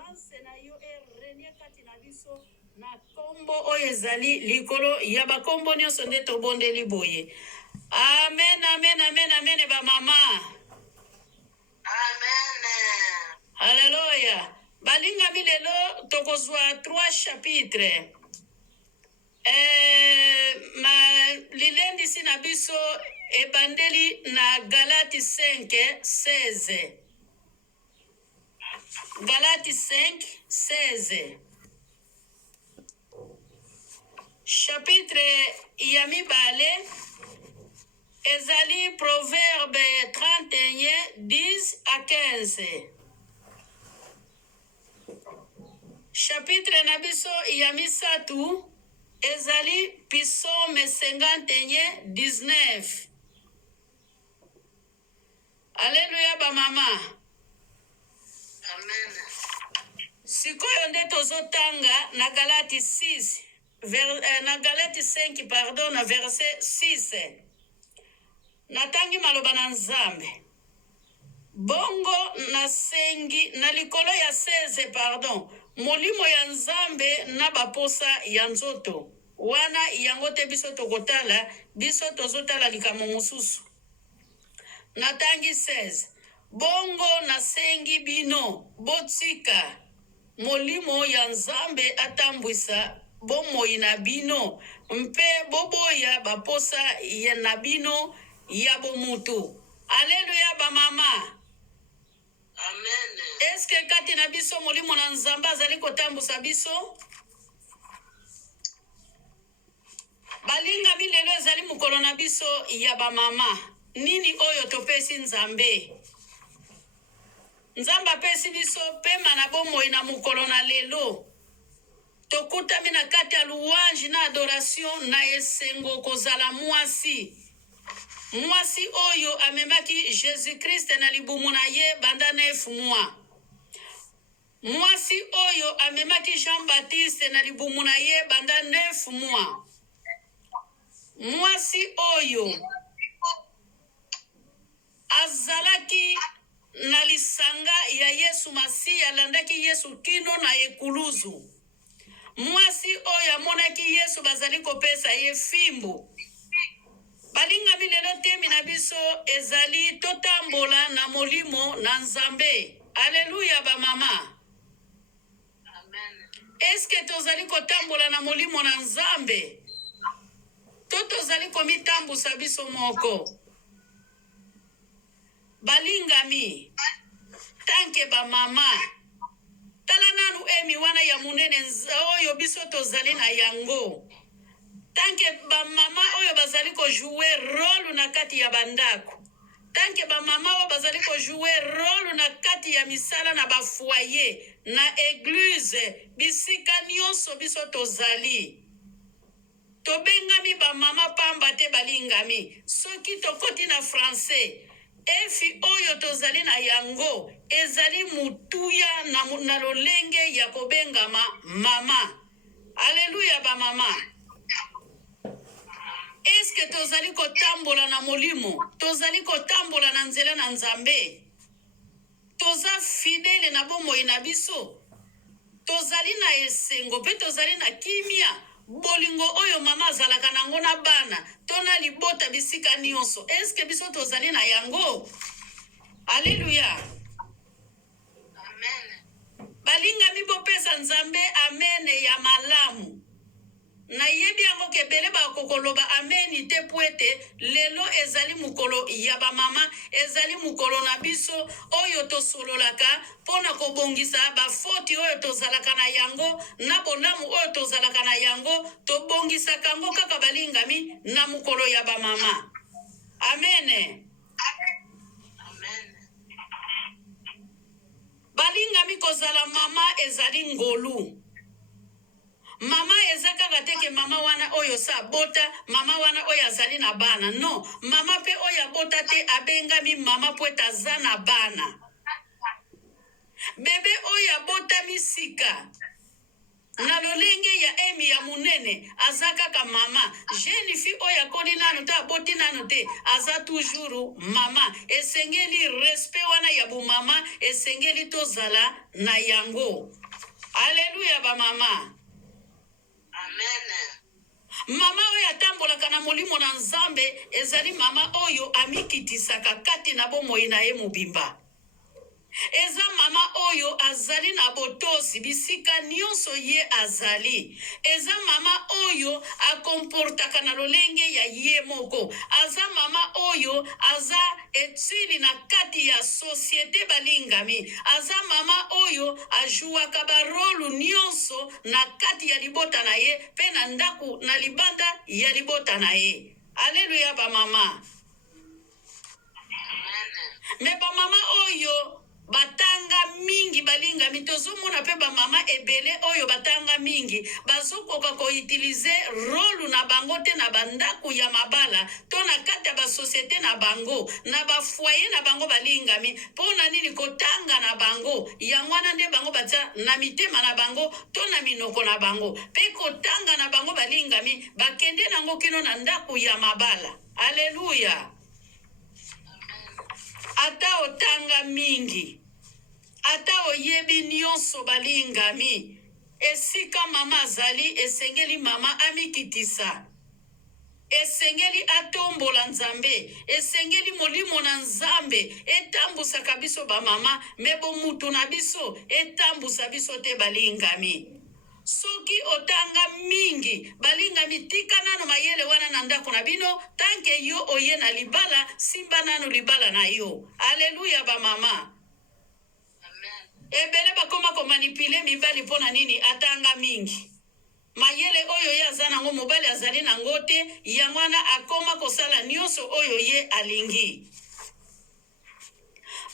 présence na yo renie kati na biso na kombo oyo ezali likolo ya bakombo nyonso nde tobondeli boye. Amen, amen, amen, amen, ba mama. Amen. Alléluia. Balingami lelo tokozwa 3 chapitres. Lilendi si na biso ebandeli na Galati 5:16. Galati 5:16. Chapitre ya mibale ezali Proverbe 31:10-15. Chapitre na biso ya misatu ezali Psaume 51:19. Alléluia ba mama. Amen. Sikoyo nde tozotanga na Galati 6 na Galati 5 pardon na verset 6. Natangi maloba na Nzambe. Bongo nasengi na likolo ya 16 pardon. Molimo ya Nzambe na baposa ya nzoto. Wana yango te biso tokotala, biso tozotala likamo mosusu. Natangi 16. Bongo nasengi bino botika molimo ya Nzambe atambwisa bomoi na bino mpe boboya baposa ya na bino ya bomutu. Alléluia ba mama. Amen. Eske kati na biso molimo na Nzambe azali kotambusa biso? Balinga bilelo ezali mukolo na biso ya ba mama. Nini oyo topesi Nzambe? Nzambe apesi biso pema na bomoi na mukolo na lelo. Tokutami na kati ya louange na adoration na esengo kozala mwasi. Mwasi oyo amemaki Jésus-Christ na libumu na ye banda 9 mois. Mwasi oyo amemaki Jean-Baptiste na libumu na ye banda 9 mois. Mwasi oyo azalaki na lisanga ya Yesu Masiya alandaki Yesu kino na ekuluzu. Mwasi oyo amonaki Yesu bazali kopesa ye fimbo. Balinga bilelo temi na biso ezali totambola na molimo na Nzambe. Alléluia ba mama. Amen. Eske tozali kotambola na molimo na Nzambe? Tozali komitambusa biso moko. Balingami. Tanke ba mama. Tala nanu emi wana ya munene oyo biso tozali na yango. Tanke ba mama oyo bazali ko jouer rôle na kati ya bandako. Tanke ba mama oyo bazali ko jouer rôle na kati ya misala na ba foyer, na église, bisika nyonso biso tozali. Tobengami ba mama pamba te balingami. Soki tokoti na français, efi oyo tozali na yango ezali mutuya na lolenge ya kobengama mama. Alléluia ba mama. Eske tozali kotambola na molimo? Tozali kotambola na nzela na Nzambe? Toza fidèle na bomoi na biso? Tozali na esengo pe tozali na kimia? Bolingo oyo mama azalaka nango na bana tona libota bisika nyonso. Eske biso tozali na yango? Alléluia. Amen. Balinga mibopesa Nzambe amen ya malamu. Na yebi yango kebele ba kokoloba ameni te puete lelo ezali mukolo ya ba mama, ezali mukolo na biso oyo tosololaka pona kobongisa ba foti oyo tozalaka na yango na bolamu oyo tozalaka na yango tobongisa kango kaka balingami na mukolo ya ba mama. Amen. Amen. Balingami kozala mama ezali ngolu. Mama ezaka teke mama wana oyo sa bota, mama wana oyo azali na bana. No, mama pe oyo bota te abengami mama poeta zana bana. Bebe oyo bota misika. Na lolenge ya emi ya munene azaka ka mama. Jeune fille oyo akoli nanu te aboti nanu te aza toujours mama. Esengeli respect wana ya bu mama esengeli tozala na yango. Alléluia ba mama. Amen. Mama oyo atambolaka na molimo na Nzambe ezali mama oyo amikitisaka kati na bomoi na ye mobimba. Eza mama oyo azali na botosi bisika nyonso ye azali. Eza mama oyo akomportaka na lolenge ya ye moko. Aza mama oyo aza etili na kati ya societe balingami. Aza mama oyo ajuaka barolu nyonso na kati ya libota na ye pe na ndaku na libanda ya libota na ye. Alléluia ba mama. Me ba mama oyo batanga mingi balingami tozomona pe ba mama ebele oyo batanga mingi bazokoka koutilize rolu na bango te na bandaku ya mabala to na kati ya basosiete na bango na bafoye na bango balingami mpona nini kotanga na bango yango wana nde bango batia na mitema na bango to na minoko na bango pe kotanga na bango balingami bakende nango kino na ndaku ya mabala. Aleluya. Ata otanga mingi, ata oyebi nyonso balingami, esika mama azali esengeli mama amikitisa. Esengeli atombola Nzambe, esengeli molimo na Nzambe, etambusaka biso ba mama, mebo mutu na biso, etambusa biso te balingami. Soki otanga mingi, balingami tika nano mayele wana na ndako na bino, tanke yo oye na libala, simba nano libala na yo. Aleluya ba mama. Ebele bakoma komanipile mibali pona nini atanga mingi. Mayele oyo ye aza nango mobali azali nango te, yangwana akoma kosala nyonso oyo ye alingi.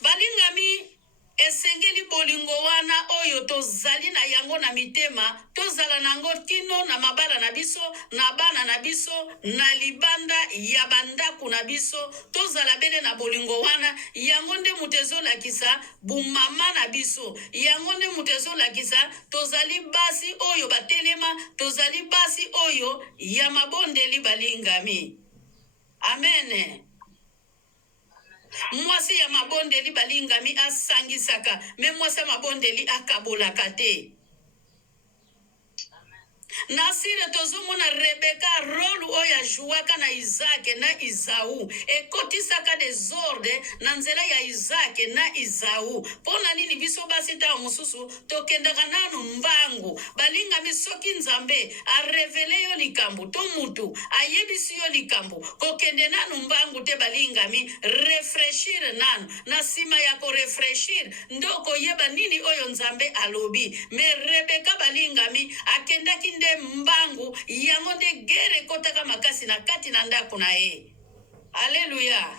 Balingami esengeli bolingo wana oyo tozali na yango na mitema, tozala nango kino na mabala na biso, na bana na biso, na libanda ya bandaku na biso, tozala bele na bolingo wana, yango nde mutezo lakisa bumama na biso, yango nde mutezo lakisa tozali basi oyo batelema, tozali basi oyo ya mabondeli balingami. Amen. Mwasi ya mabondeli balingami asangisaka, me mwasi ya mabondeli akabolaka te. Nasire tozomona Rebeka rolu oya juaka na Isaac na Isaú. Ekotisaka desorde na nzela ya Isaac na Isaú. Pona nini biso basita mususu tokendaka nanu mbangu. Balingami soki Nzambe arevele yo likambu to mutu ayebisi yo likambu. Kokende nanu mbangu te balingami refreshir nanu. Na sima ya ko refreshir ndoko yeba nini oyo Nzambe alobi. Me Rebeka balingami akendaki nde mbangu yango nde gere kotaka makasi na kati na ndako na ye. Aleluya.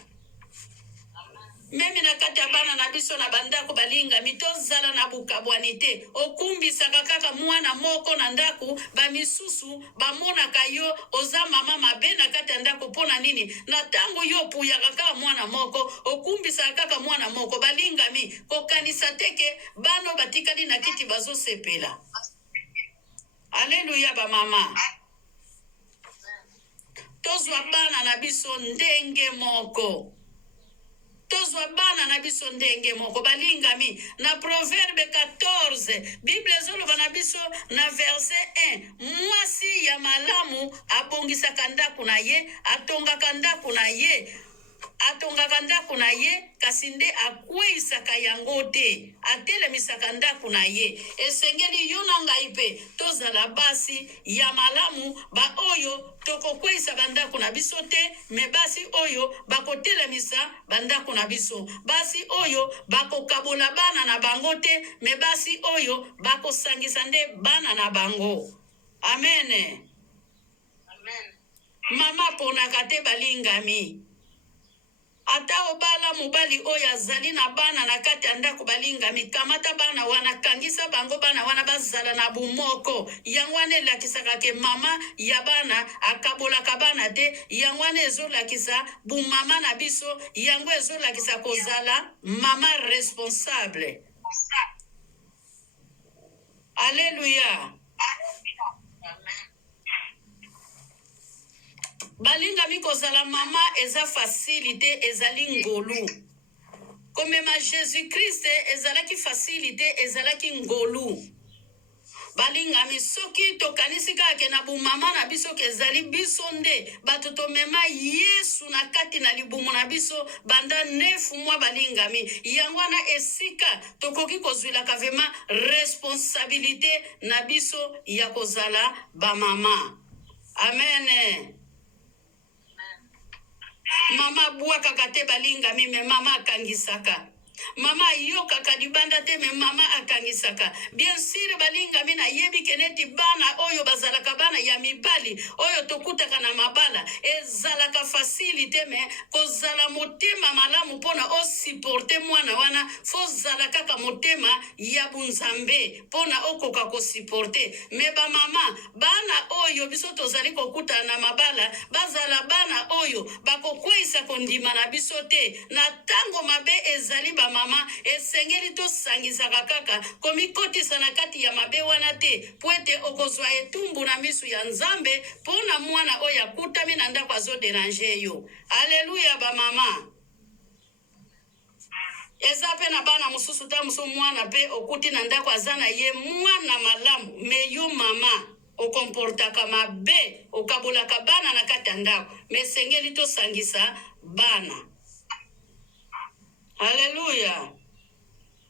Memi na kati ya bana na biso na bandako balinga mitozala na bukabwani te. Okumbisaka kaka mwana moko na ndako bamisusu bamonaka yo oza mama mabe na kati ya ndako pona nini. Na tango yo puyaka kaka mwana moko okumbisaka kaka mwana moko balingami kokanisa teke bano batikali na kiti bazo sepela. Aleluya ba mama. Tozwa bana na biso ndenge moko. Tozwa bana na biso ndenge moko balingami na Proverbe 14 Bible zoloba na biso na verset 1 mwasi ya malamu abongisaka ndako na ye atongaka ndako na ye atongaka ndako na ye kasi nde akweisaka yango te atelemisaka ndako na ye esengeli yo na ngai pe tozala basi ya malamu ba oyo tokokweisa bandako na biso te me basi oyo bakotelemisa bandako na biso basi oyo bakokabola bana na bango te me basi oyo bakosangisa nde bana na bango. Amen. Amen. Mama ponaka te balingami. Ata obala mobali oyo azali na bana na kati ya ndako balingami kamata bana wana kangisa bango bana wana bazala na bumoko yango wana elakisaka ke mama ya bana akabolaka bana te yango wana ezolakisa bumama na biso yango ezolakisa kozala mama responsable. Alléluia. Balingami kozala mama eza facilité ezali ngolu. komema Jésus-Christ ezalaki facilité ezalaki ngolu. Balingami soki tokanisi kaka na bumama na biso kezali biso nde bato tomema Yesu na kati na libumu na biso banda 9 mois balingami. Yango wana esika tokoki kozwilaka vema responsabilité na biso ya kozala bamama. Amen. Mama bwakaka te balingami me mama akangisaka. Mama yokaka libanda te me mama akangisaka. Bien sûr balingami na yebi keneti bana oyo bazalaka bana ya mibali oyo tokutaka na mabala ezalaka facilité me kozala motema malamu pona o supporter mwana wana fo zala kaka motema ya bunzambe pona okoka ko supporter. Me ba mama bana oyo biso tozali kokuta na mabala bazala bana oyo bakokwisa kondima na biso te na tango mabe ezali ba mama esengeli to sangisaka kaka komikotisa na kati ya mabe wana te po ete okozwa etumbu na misu ya Nzambe pona mwana oyo akutami na ndako azoderange yo. Aleluya ba mama. Eza pe na bana mususu ta musu mwana pe okuti na ndako azana ye mwana malamu me yo mama okomportaka mabe okabolaka bana na kati ya ndako me esengeli to sangisa bana. Hallelujah.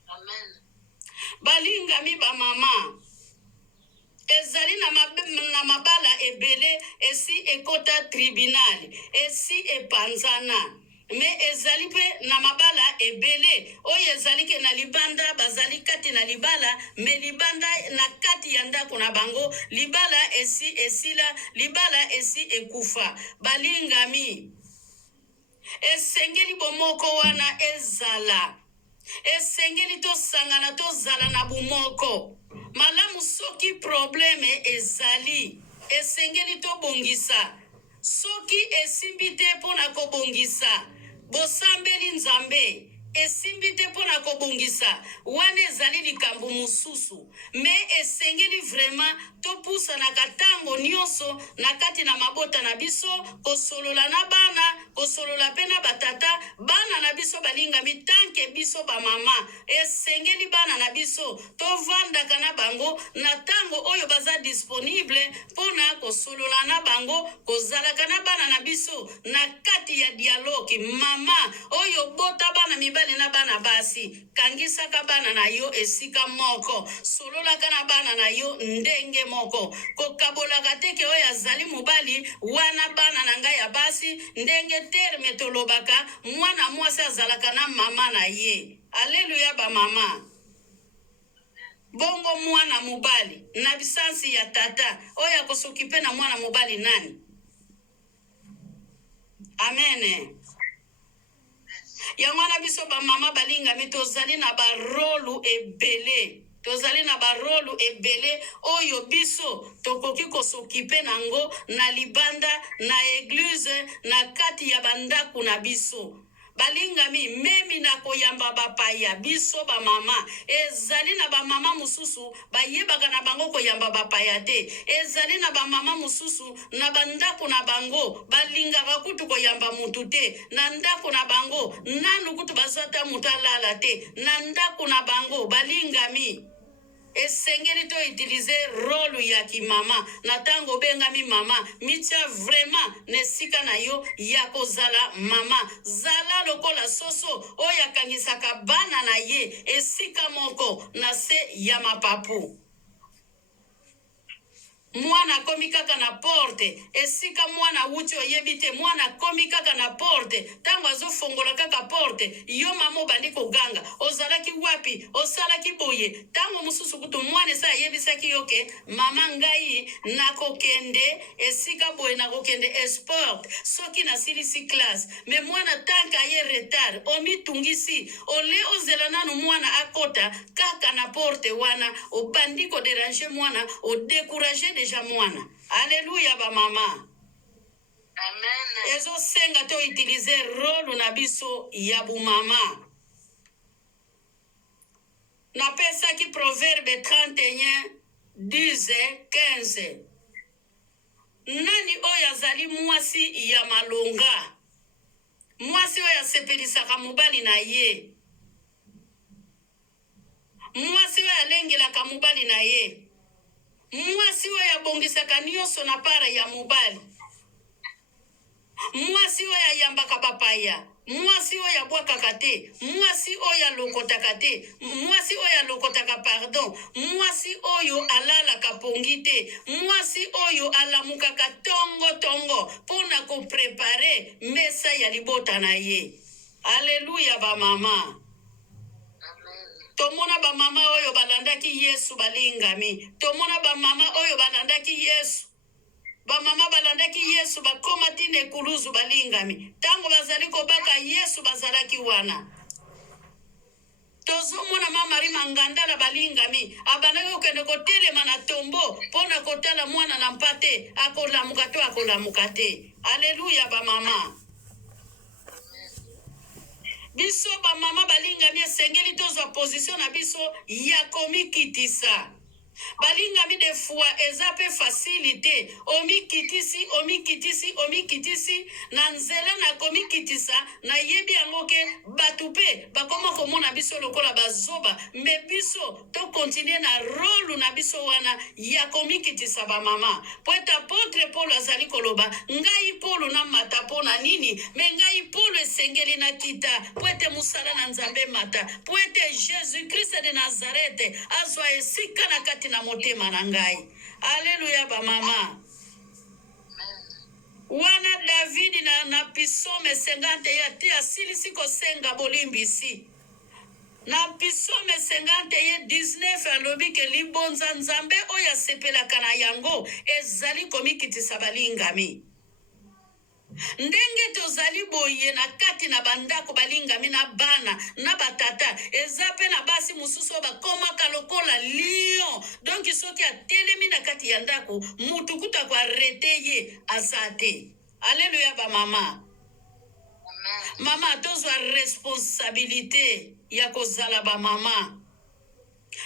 Amen. Balingami ba mama. Ezali na mabala ebele esi ekota tribunal, esi epanzana. Me ezali pe na mabala ebele oyo ezali ke na libanda bazali kati na libala me libanda na kati ya ndako na bango libala esi esila libala esi ekufa. Balingami esengeli bomoko wana ezala. Esengeli to sangana to zala na bumoko. Malamu soki probleme ezali. Esengeli to bongisa. Soki esimbi te pona ko bongisa. Bosambeli Nzambe. Esimbi te pona ko bongisa. Wane ezali likambo mususu. Me esengeli vraiment to pusa na katango nyonso na kati na mabota na biso kosolola na bana kosolola pe na batata bana na biso balingami tanke biso ba mama esengeli bana na biso to vandaka na bango na tango oyo baza disponible pona kosolola na bango kozalaka na bana na biso na kati ya dialogue. Mama oyo bota bana mibali na bana basi kangisaka bana na yo esika moko sololaka na bana na yo ndenge moko kokabolaka teke oyo azali mobali wana bana na ngai ya basi ndenge terme tolobaka mwana mwasi azalaka na mama na ye. Aleluya ba mama. Bongo mwana mobali na bisansi ya tata oyo akosokipe na mwana mobali nani? Amen. Yango na biso ba mama balingami tozali na barolu ebele. Tozali na barolu ebele oyo biso tokoki kosokipe nango na libanda na eglise na kati ya bandaku na biso. Balingami memi na koyamba bapaya biso ba mama ezali na ba mama mususu bayebaka na bango koyamba bapaya te ezali na ba mama mususu na bandaku na bango balingaka kutu koyamba mutu te na ndaku na bango nanu kutu bazata mutalala te na ndaku na bango balingami esengeli to utiliser rôle ya kimama na tango bengami mama mitia vraiment nesika na yo ya kozala mama zala lokola soso oyo akangisaka bana na ye esika moko na se ya mapapu. Mwana komi kaka na porte esika mwana wuti oyebi te mwana komi kaka na porte tango azofongola kaka porte yo mama obandi koganga ozalaki wapi osalaki boye tango mususu kutu mwana esa ayebisaki yo ke mama ngai nakokende esika boye nakokende esport soki nasilisi classe me mwana tanka ye retard omitungisi ole ozela nanu mwana akota kaka na porte wana obandi koderange mwana odekuraje deja mwana. Alléluia ba mama. Amen. Ezo senga to utiliser rôle na biso ya bu mama. Na pesa ki proverbe 31 10-15. Nani oyo azali mwasi ya malonga? Mwasi oyo asepelisaka mobali na ye. mubali na ye. Mwasi oyo abongisaka nyonso na para ya mubali. Mwasi oyo ayambaka bapaya. Mwasi oyo abwakaka te. Mwasi oyo alokotaka te. Mwasi oyo alokotaka pardon. Mwasi oyo alalaka pongi te. Mwasi oyo alamukaka tongo pona koprepare mesa ya libota na ye. Alleluya ba mama. Tomona ba mama oyo balandaki Yesu balingami. Tomona ba mama oyo balandaki Yesu. Ba mama balandaki Yesu bakoma tine kuluzu balingami. Tango bazali kobaka Yesu bazalaki wana. Tozomona mama Marie Mangandala balingami. Abanaki okende kotelema na tombo pona kotala mwana na mpate akolamuka te. Alleluya ba mama. Biso ba mama balingami esengeli tozwa position na biso ya komikitisa. Balingami de fois ezape facilité omikitisi na nzela na komikitisa na yebi yango ke batupe bakoma komona biso lokola bazoba me biso to continue na rôle na biso wana ya komikitisa ba mama. Poeta apôtre Paul azali koloba ngai Paul na mata pona nini me ngai Paul esengeli na kita poete musala na Nzambe mata poete Jésus Christ de Nazareth azwa esika na kati na motema na ngai. Alleluya ba mama. Wana David na Psaume 50 ya te asilisi kosenga bolimbisi. Na Psaume 50 ye 19 alobi ke libonza Nzambe oyo asepelaka na yango ezali komikitisa balingami. Ndenge tozali boye na kati na bandako balingami na bana na batata ezape na basi mususu bakomaka lokola lion. Donc soki atelemi na kati ya ndako mutukuta kwa arrêter ye azate. Alleluya ba mama. Mama tozwa responsabilité ya kozala ba mama.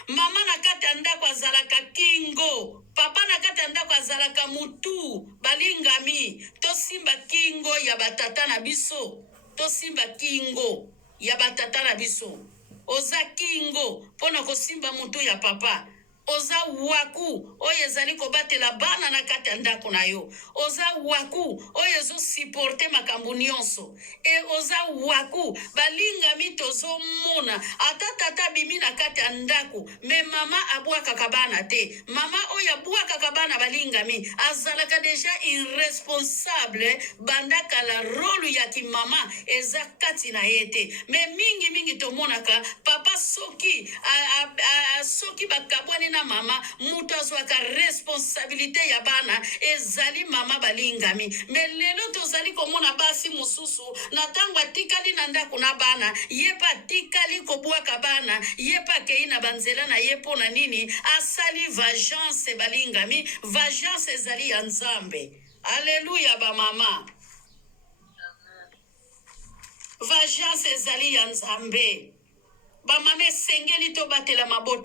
Mama na kati ya ndako azalaka kingo. Papa na kati ya ndako azalaka mutu. Balingami tosimba kingo ya batata na biso. Tosimba kingo ya batata na biso. Oza kingo pona kosimba mutu ya papa. Oza waku oyo ezali kobatela bana na kati ya ndako na yo. Oza waku oyo ezo supporte makambo nyonso. E oza waku balingami tozomona ata tata bimi na kati ya ndako me mama abwakaka bana te. Mama oyo abwakaka bana balingami azalaka deja irresponsable bandaka la rôle ya kimama eza kati na ye te. Me mingi tomonaka papa soki soki bakabwani na mama mutu azwaka responsabilité ya bana ezali mama balingami. Me lelo tozali komona basi mususu na tango atikali na ndako na bana yepa atikali kobwaka bana yepa akei na banzela na ye pona nini asali vengeance balingami. Vengeance ezali ya Nzambe. Alleluya ba mama. Vengeance ezali ya Nzambe. Ba mama esengeli to batela mabota